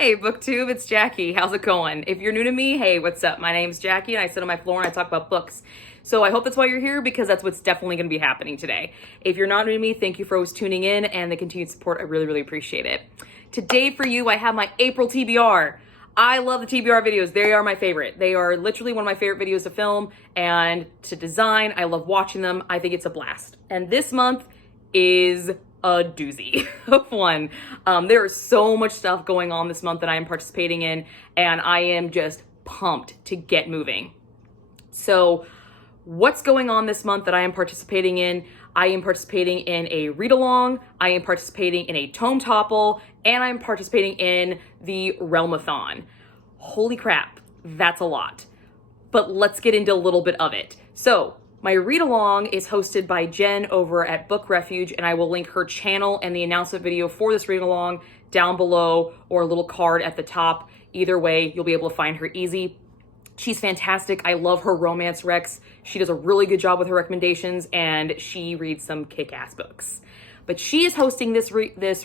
Hey, BookTube, it's Jackie. How's it going? If you're new to me, hey, what's up? My name's Jackie and I sit on my floor and I talk about books. So I hope that's why you're here, because that's what's definitely going to be happening today. If you're not new to me, thank you for always tuning in and the continued support. I really, really appreciate it. Today for you, I have my April TBR. I love the TBR videos. They are my favorite. They are literally one of my favorite videos to film and to design. I love watching them. I think it's a blast. And this month is a doozy of one. There is so much stuff going on this month that I am participating in, and I am just pumped to get moving. So what's going on this month that I am participating in? I am participating in a read-along, I am participating in a Tome Topple, and I'm participating in the Realm-A-Thon. Holy crap, that's a lot. But let's get into a little bit of it. So my read-along is hosted by Jen over at Book Refuge, and I will link her channel and the announcement video for this read-along down below, or a little card at the top. Either way, you'll be able to find her easy. She's fantastic. I love her romance recs. She does a really good job with her recommendations, and she reads some kick-ass books. But she is hosting this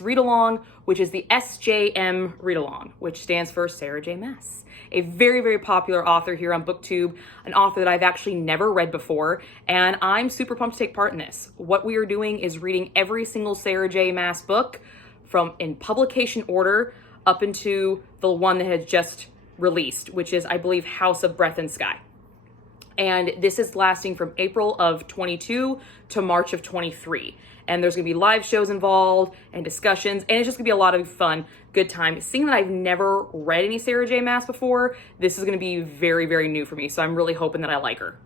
read-along, which is the Sjm Read-Along, which stands for Sarah J. Maas. A very, very popular author here on BookTube, an author that I've actually never read before, and I'm super pumped to take part in this. What we are doing is reading every single Sarah J. Maas book from in publication order up into the one that has just released, which is, I believe, House of Breath and Sky. And this is lasting from April of 22 to March of 23. And there's gonna be live shows involved and discussions, and it's just gonna be a lot of fun, good time. Seeing that I've never read any Sarah J. Maas before, this is gonna be very, very new for me, so I'm really hoping that I like her.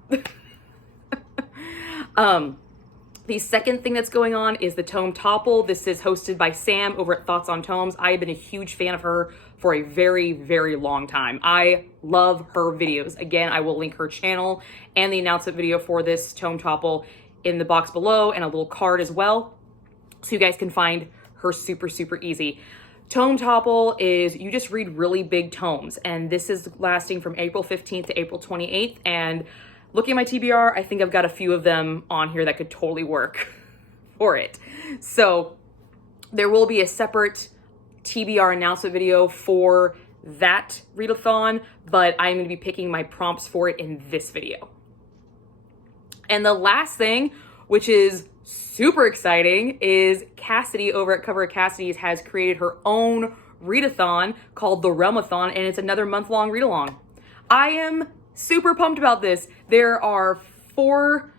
The second thing that's going on is the Tome Topple. This is hosted by Sam over at Thoughts on Tomes. I have been a huge fan of her for a very, very long time. I love her videos. Again, I will link her channel and the announcement video for this Tome Topple in the box below, and a little card as well, so you guys can find her super, super easy. Tome Topple is, you just read really big tomes, and this is lasting from April 15th to April 28th, and looking at my TBR, I think I've got a few of them on here that could totally work for it. So there will be a separate TBR announcement video for that readathon, but I'm going to be picking my prompts for it in this video. And the last thing, which is super exciting, is Cassidy over at Cover of Cassidy's has created her own readathon called the Realm-A-Thon, and it's another month-long read-along. I am super pumped about this. There are 4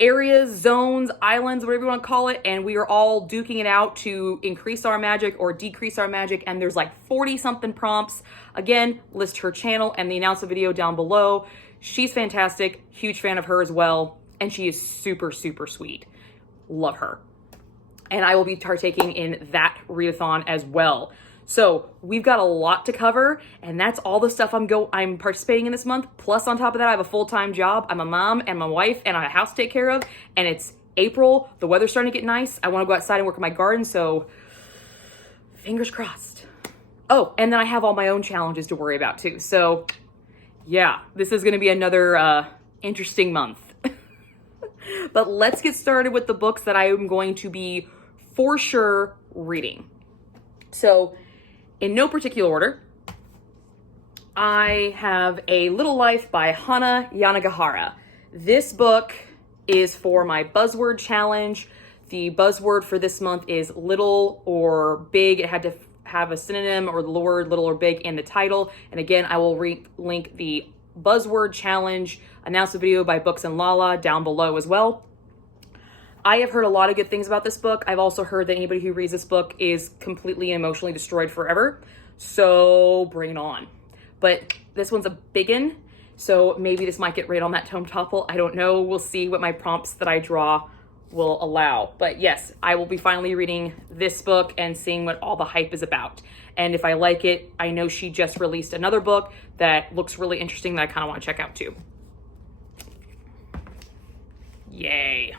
areas, zones, islands, whatever you want to call it, and we are all duking it out to increase our magic or decrease our magic, and there's like 40-something prompts. Again, list her channel and the announcement video down below. She's fantastic, huge fan of her as well, and she is super, super sweet. Love her. And I will be partaking in that readathon as well. So we've got a lot to cover, and that's all the stuff I'm participating in this month. Plus, on top of that, I have a full-time job. I'm a mom and my wife, and I have a house to take care of, and it's April. The weather's starting to get nice. I want to go outside and work in my garden, so fingers crossed. Oh, and then I have all my own challenges to worry about too. So yeah, this is going to be another interesting month. But let's get started with the books that I am going to be for sure reading. So in no particular order, I have A Little Life by Hana Yanagihara. This book is for my buzzword challenge. The buzzword for this month is little or big. It had to have a synonym or the word little or big in the title. And again, I will link the buzzword challenge announcement video by Books and Lala down below as well. I have heard a lot of good things about this book. I've also heard that anybody who reads this book is completely and emotionally destroyed forever. So bring it on. But this one's a biggin, so maybe this might get right on that Tome Topple. I don't know. We'll see what my prompts that I draw will allow. But yes, I will be finally reading this book and seeing what all the hype is about. And if I like it, I know she just released another book that looks really interesting that I kind of want to check out too. Yay.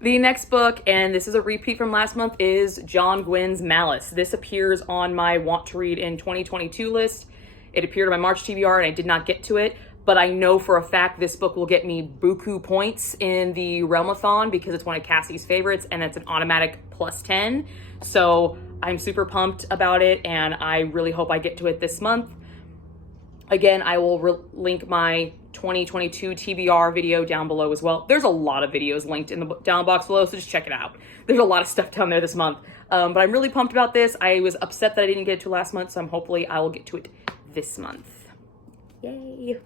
The next book, and this is a repeat from last month, is John Gwynn's Malice. This appears on my want to read in 2022 list. It appeared on my March TBR and I did not get to it, but I know for a fact this book will get me buku points in the Realm-A-Thon because it's one of Cassie's favorites and it's an automatic +10. So I'm super pumped about it, and I really hope I get to it this month. Again, I will link my 2022 TBR video down below as well. There's a lot of videos linked in the down box below, so just check it out. There's a lot of stuff down there this month. But I'm really pumped about this. I was upset that I didn't get to it last month, so hopefully I will get to it this month. Yay.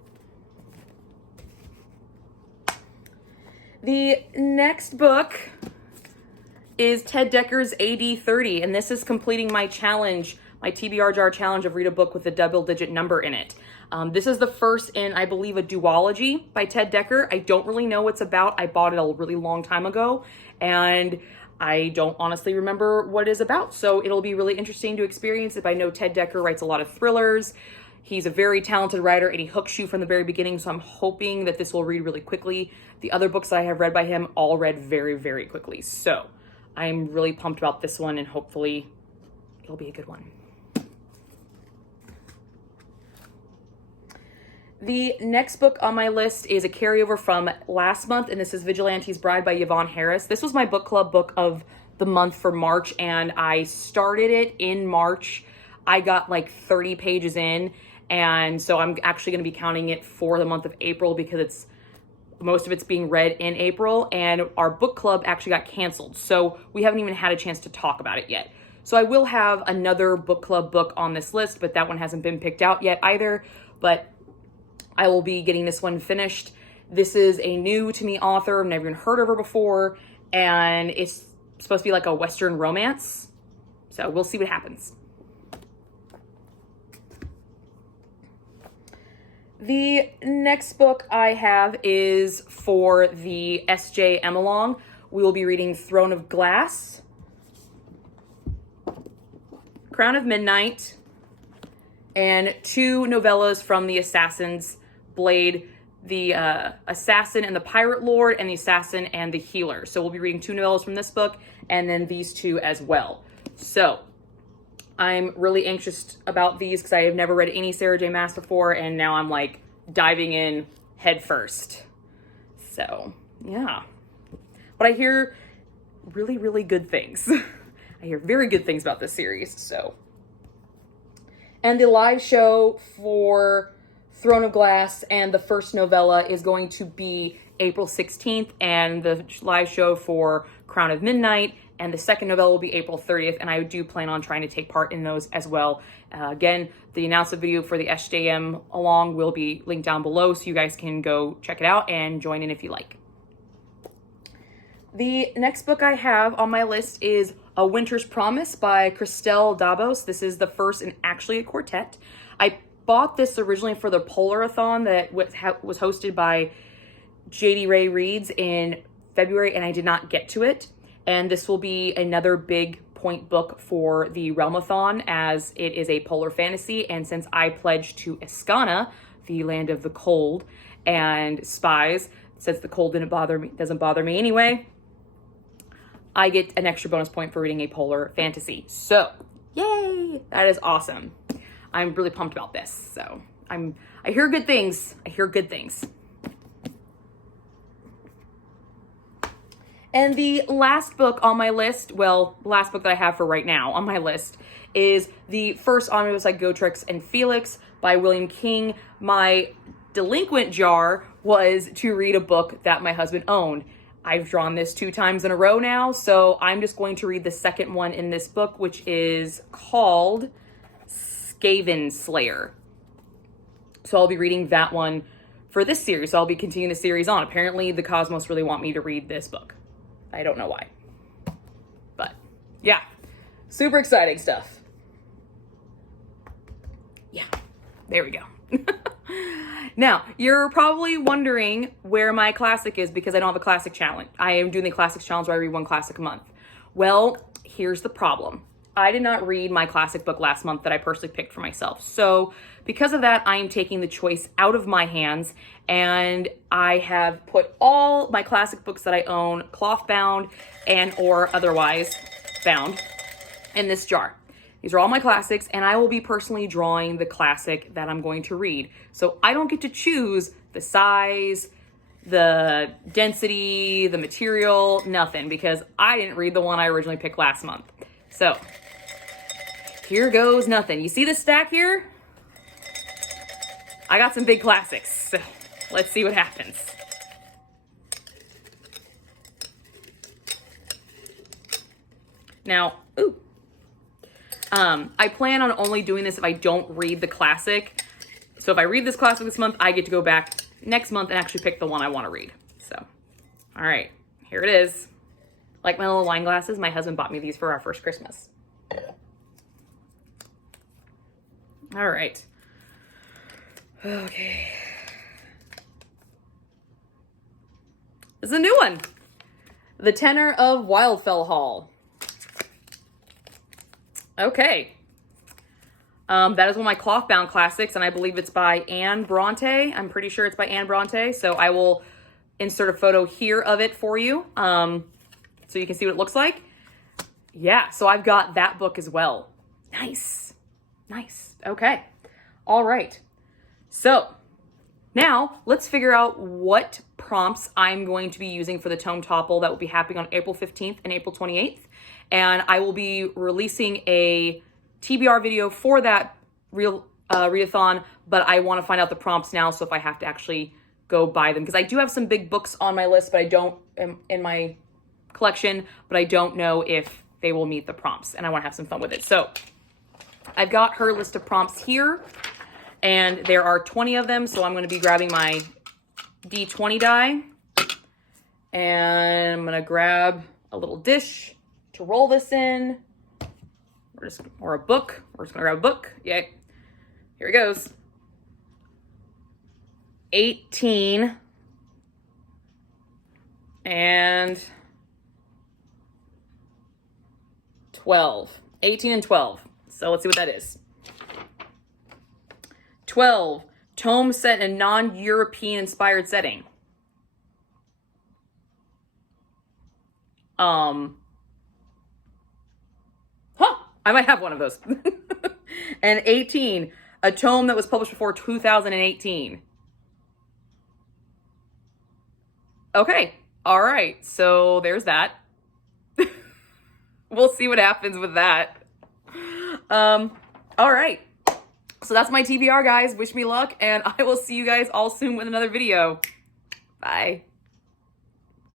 The next book is Ted Decker's AD 30, and this is completing my challenge, my TBR jar challenge of read a book with a double-digit number in it. This is the first in, I believe, a duology by Ted Decker. I don't really know what it's about. I bought it a really long time ago, and I don't honestly remember what it is about, so it'll be really interesting to experience it. I know Ted Decker writes a lot of thrillers. He's a very talented writer, and he hooks you from the very beginning, so I'm hoping that this will read really quickly. The other books I have read by him all read very, very quickly, so I'm really pumped about this one, and hopefully it'll be a good one. The next book on my list is a carryover from last month, and this is Vigilante's Bride by Yvonne Harris. This was my book club book of the month for March, and I started it in March. I got like 30 pages in, and so I'm actually going to be counting it for the month of April because most of it's being read in April, and our book club actually got canceled, so we haven't even had a chance to talk about it yet. So I will have another book club book on this list, but that one hasn't been picked out yet either, but I will be getting this one finished. This is a new to me author. I've never even heard of her before, and it's supposed to be like a Western romance, so we'll see what happens. The next book I have is for the Sjm Read-Along. We will be reading Throne of Glass, Crown of Midnight, and 2 novellas from the Assassin's Blade, the Assassin and the Pirate Lord, and the Assassin and the Healer. So we'll be reading 2 novellas from this book, and then these 2 as well. So I'm really anxious about these because I have never read any Sarah J. Maas before, and now I'm like diving in head first. So yeah, but I hear really, really good things. I hear very good things about this series. So, and the live show for Throne of Glass and the first novella is going to be April 16th, and the live show for Crown of Midnight and the second novella will be April 30th, and I do plan on trying to take part in those as well. Again, the announcement video for the Sjm Along will be linked down below, so you guys can go check it out and join in if you like. The next book I have on my list is A Winter's Promise by Christelle Davos. This is the first in actually a quartet. I bought this originally for the Polarathon that was hosted by JD Ray Reads in February, and I did not get to it. And this will be another big point book for the Realm-A-Thon, as it is a polar fantasy. And since I pledged to Eskana, the land of the cold and spies, since the cold doesn't bother me anyway, I get an extra bonus point for reading a polar fantasy. So, yay! That is awesome. I'm really pumped about this. So, I hear good things. I hear good things. And the last book on my list, well, the last book that I have for right now on my list, is the first omnibus by Gotrek and Felix by William King. My delinquent jar was to read a book that my husband owned. I've drawn this 2 times in a row now, so I'm just going to read the second one in this book, which is called Skaven Slayer. So I'll be reading that one for this series. So I'll be continuing the series on. Apparently, the Cosmos really want me to read this book. I don't know why. But, yeah. Super exciting stuff. Yeah. There we go. Now, you're probably wondering where my classic is because I don't have a classic challenge. I am doing the classics challenge where I read 1 classic a month. Well, here's the problem. I did not read my classic book last month that I personally picked for myself. So because of that, I am taking the choice out of my hands, and I have put all my classic books that I own, cloth bound and or otherwise bound, in this jar. These are all my classics, and I will be personally drawing the classic that I'm going to read. So I don't get to choose the size, the density, the material, nothing, because I didn't read the one I originally picked last month. So here goes nothing. You see this stack here? I got some big classics. So let's see what happens. Now, I plan on only doing this if I don't read the classic. So if I read this classic this month, I get to go back next month and actually pick the one I want to read. So, all right, here it is. Like my little wine glasses, my husband bought me these for our first Christmas. All right. Okay. This is a new one. The Tenor of Wildfell Hall. Okay. That is one of my cloth-bound classics, and I believe it's by Anne Bronte. I'm pretty sure it's by Anne Bronte, so I will insert a photo here of it for you, so you can see what it looks like. Yeah, so I've got that book as well. Nice. Nice. Okay. All right. So now let's figure out what prompts I'm going to be using for the Tome Topple that will be happening on April 15th and April 28th. And I will be releasing a TBR video for that Read-A-Thon, but I want to find out the prompts now, so if I have to actually go buy them. Because I do have some big books on my list, but I don't, in my collection, but I don't know if they will meet the prompts, and I want to have some fun with it. So I've got her list of prompts here, and there are 20 of them, so I'm going to be grabbing my D20 die, and I'm going to grab a little dish to roll this in, or a book. We're just going to grab a book. Yay. Here it goes. 18 and 12. 18 and 12. So let's see what that is. 12. Tome set in a non-European inspired setting. I might have one of those. And 18. A tome that was published before 2018. Okay. All right. So there's that. We'll see what happens with that. All right. So that's my TBR, guys. Wish me luck, and I will see you guys all soon with another video. Bye.